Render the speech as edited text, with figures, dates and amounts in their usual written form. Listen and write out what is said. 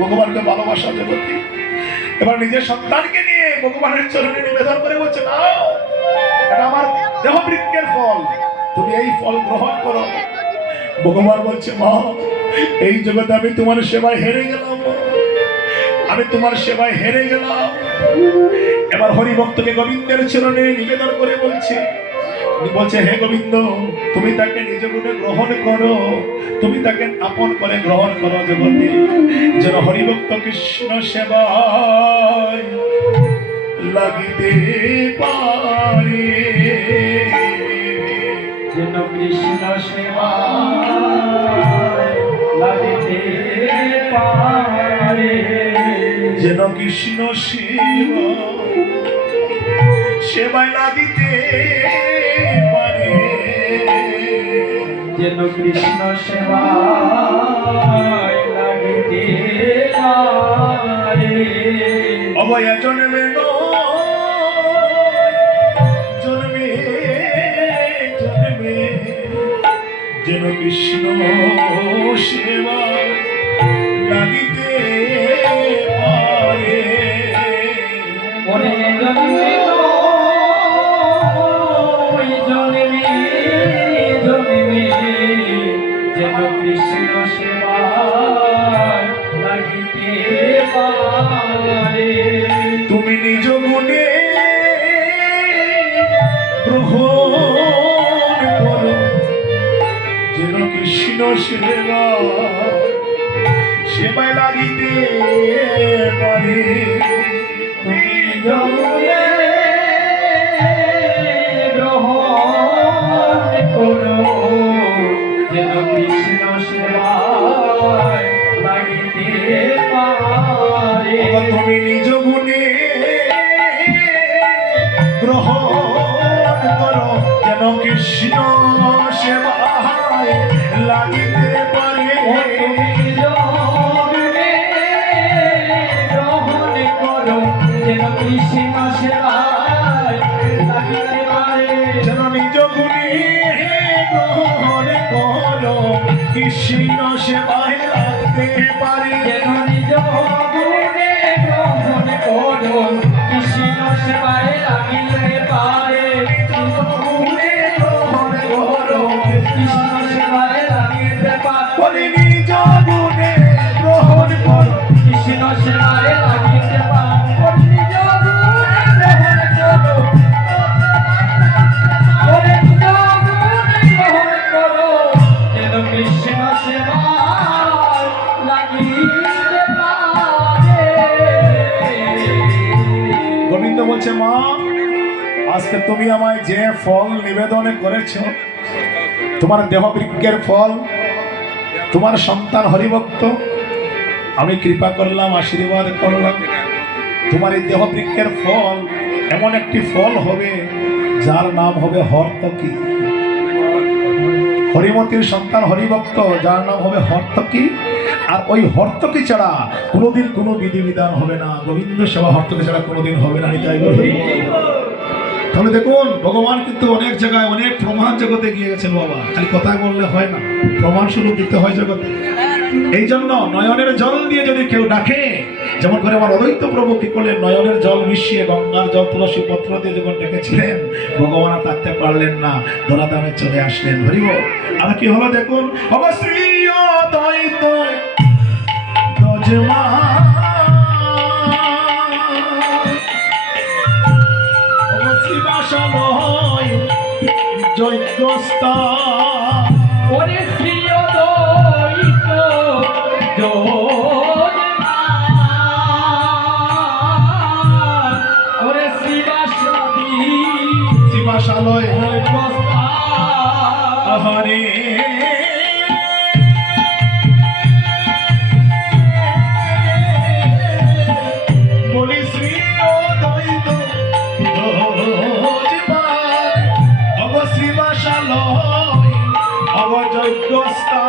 ভগবানকে ভালোবাসা জগতে এবার নিজের সন্তানকে নিয়ে ভগবানের চরণে নিবেদন করে বলছে, না এটা আমার দেহবৃক্ষের ফল, তুমি এই ফল গ্রহণ করো। ভগবান বলছে, মা এই জগতে আমি তোমার সেবায় হেরে গেলাম, আমি তোমার সেবায় হেরে গেলাম। এবার হরিভক্তকে গোবিন্দের চরণে নিবেদন করে বলছে, হে গোবিন্দ, তুমি তাকে নিজ গুণে গ্রহণ করো, তুমি তাকে আপন করে গ্রহণ করো জগতে, যেন হরিভক্ত কৃষ্ণ সেবায় লাগিতে পারে, যেন কৃষ্ণ সেবায় লাগিতে পারে, যেন কৃষ্ণ সেবায় লাগিতে পারে, যেন কৃষ্ণ সেবায় লাগিতে পারে। অবয়া জন্মে জন্মে জন্মে যেন কৃষ্ণ সেবায় লাগিতে পারে, ওরে জন্মে জন্মে জন্মে যেন কৃষ্ণ সেবায় লাগিতে পারে। তুমি নিজ গুণে গ্রহণ করো, যেন কৃষ্ণ সেবায় লাগিতে পারে, তুমি জন্মে গ্রহণ করো, যেন কৃষ্ণ সেবায় লাগিতে পারে। তুমি নিজ গুণে গ্রহণ করো, যেন কৃষ্ণ সেবায় লাগিতে পারে, যেন কৃষ্ণ সেবায় লাগিতে পারে। যেন নিজ গুণে গ্রহণ করো, কৃষ্ণ সেবায় লাগতে পারে, যেন নিজ গুণে গ্রহণ করো, কৃষ্ণ সেবায় লাগিতে পারে। নিজ গুণে গ্রহণ করো, কৃষ্ণ সেবায় লাগিতে পারে। নিজ গুণে গ্রহণ করো, কৃষ্ণ সেবায় লাগিতে পারে। নিজ গুণে গ্রহণ করো, নিজ গুণে গ্রহণ করো, যেন কৃষ্ণ সেবায় লাগিতে পারে। গোবিন্দ বলছে, মা আজকে তুমি আমায় যে ফল নিবেদন করেছো, তোমার দেহবৃক্ষের ফল, তোমার সন্তান হরিভক্ত, আমি কৃপা করলাম, আশীর্বাদ করলাম, তোমার এই দেহবৃক্ষের ফল এমন একটি ফল হবে যার নাম হবে হর্তকী। হরিমতির সন্তান হরিভক্ত, যার নাম হবে হর্তকী। আর ওই হর্তকী ছাড়া কোনোদিন কোনো বিধিবিধান হবে না, গোবিন্দ সেবা হর্তকী ছাড়া কোনোদিন হবে না। তাই বলি, তাহলে দেখুন ভগবান কিন্তু অনেক জায়গায় অনেক প্রমাণ জগতে গিয়ে গেছেন বাবা, খালি কথায় বললে হয় না, প্রমাণ স্বরূপ দিতে হয় জগতে। এই জন্য নয়নের জল দিয়ে যদি কেউ ডাকে, যেমন করে আমার অদ্বৈত প্রভু কি করলেন, নয়নের জল মিশিয়ে গঙ্গার জল তুলসী পত্র দিয়ে যখন ডেকেছিলেন, ভগবান আর থাকতে পারলেন না, ধরাধামে চলে আসলেন। হরিব আর কি হলো দেখুন, অবশ্যই অদ্বৈত দজমা যজ্ঞস্থা, ওরে শ্রীয় দৈত ওরে শিবাশালয় হরে বলি শ্রী অদ্বৈত অবশ্রীবাসালয় অবযজ্ঞস্থা